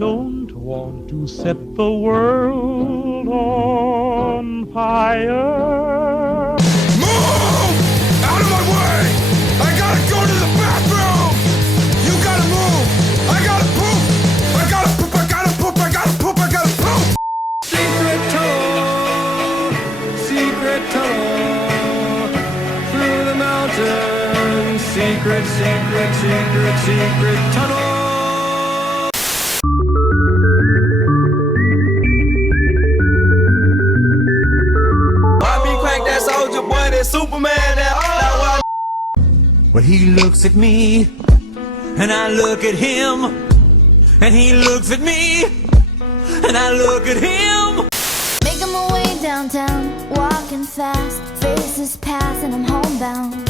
don't want to set the world on fire. Move! Out of my way! I gotta go to the bathroom! You gotta move! I gotta poop! I gotta poop! I gotta poop! I gotta poop! I gotta poop! Secret tunnel through the mountains. Secret tunnel. Superman that Well, he looks at me, and I look at him, and he looks at me, and I look at him. Making my way downtown, walking fast, faces pass and I'm homebound.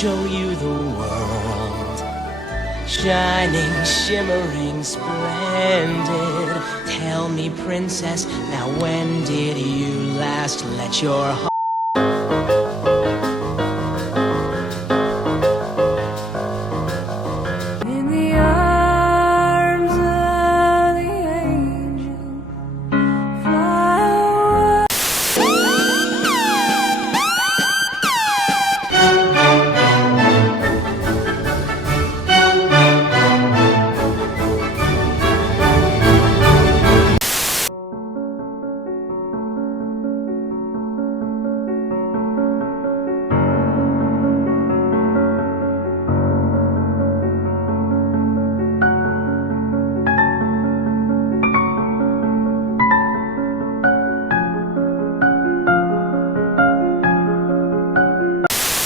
Show you the world, shining, shimmering, splendid. Tell me, princess, now when did you last let your heart